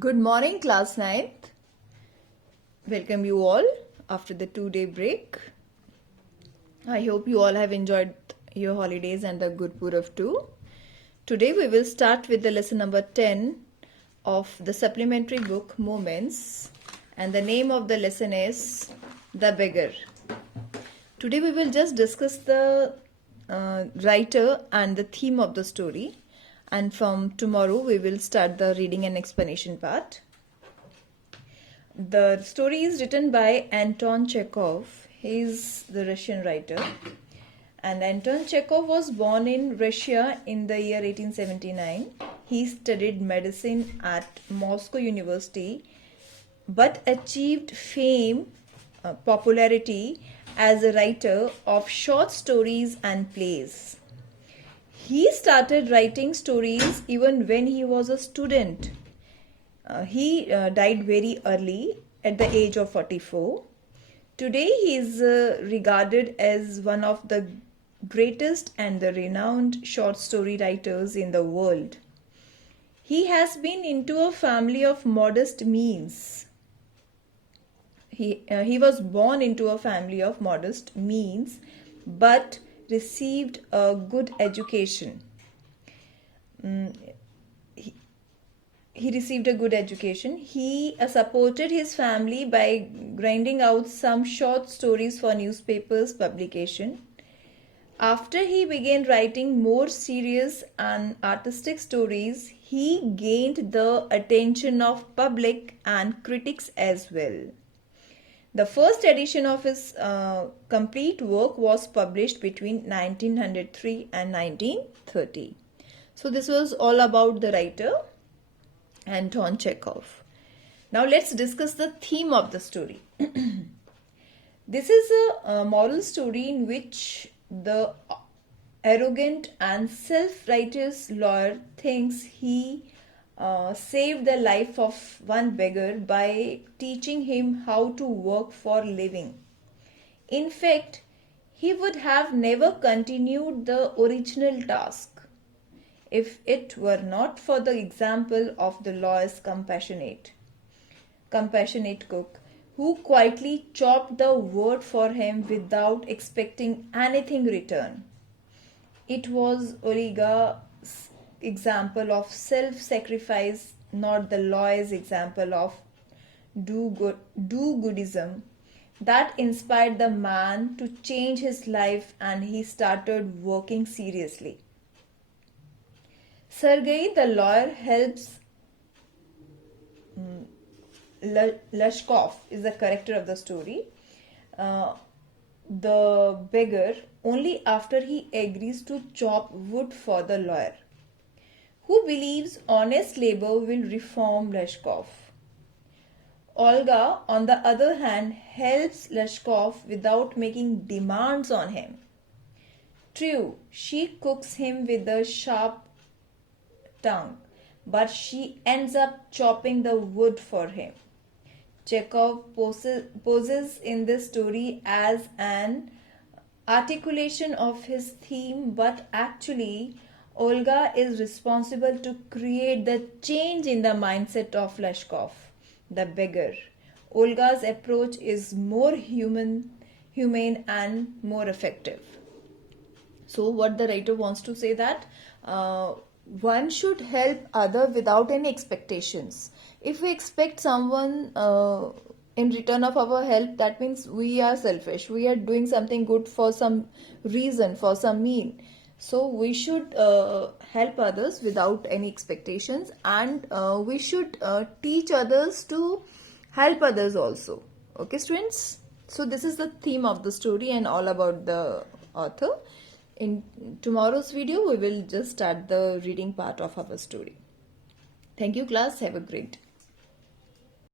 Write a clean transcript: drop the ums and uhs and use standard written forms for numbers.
Good morning, class 9th. Welcome you all after the 2-day break. I hope you all have enjoyed your holidays and the good Purav too. Today we will start with the lesson number 10 of the supplementary book Moments, and the name of the lesson is The Beggar. Today we will just discuss the writer and the theme of the story, and from tomorrow we will start the reading and explanation part. The story is written by Anton Chekhov. He is the Russian writer. And Anton Chekhov was born in Russia in the year 1879. He studied medicine at Moscow University but achieved fame, popularity as a writer of short stories and plays. He started writing stories even when he was a student. He died very early at the age of 44. Today he is regarded as one of the greatest and the renowned short story writers in the world. He has been into a family of modest means. He was born into a family of modest means but received a good education. He received a good education. He supported his family by grinding out some short stories for newspapers publication. After he began writing more serious and artistic stories, he gained the attention of public and critics as well. The first edition of his complete work was published between 1903 and 1930. So this was all about the writer Anton Chekhov. Now let's discuss the theme of the story. This is a moral story in which the arrogant and self-righteous lawyer thinks he saved the life of one beggar by teaching him how to work for living. In fact, he would have never continued the original task if it were not for the example of the lawyer's compassionate cook, who quietly chopped the wood for him without expecting anything return. It was Olga's example of self-sacrifice, not the lawyer's example of do-goodism, that inspired the man to change his life, and he started working seriously. Sergei, the lawyer, helps Lashkov is the character of the story. The beggar only after he agrees to chop wood for the lawyer, who believes honest labor will reform Lashkov. Olga, on the other hand, helps Lashkov without making demands on him. True, she cooks him with a sharp tongue, but she ends up chopping the wood for him. Chekhov poses in this story as an articulation of his theme, but actually Olga is responsible to create the change in the mindset of Lashkov, the beggar. Olga's approach is more humane and more effective. So what the writer wants to say that one should help other without any expectations. If we expect someone in return of our help, that means we are selfish. We are doing something good for some reason, for some mean. So we should help others without any expectations, and we should teach others to help others also. Okay, students? So this is the theme of the story and all about the author. In tomorrow's video, we will just start the reading part of our story. Thank you, class. Have a great day.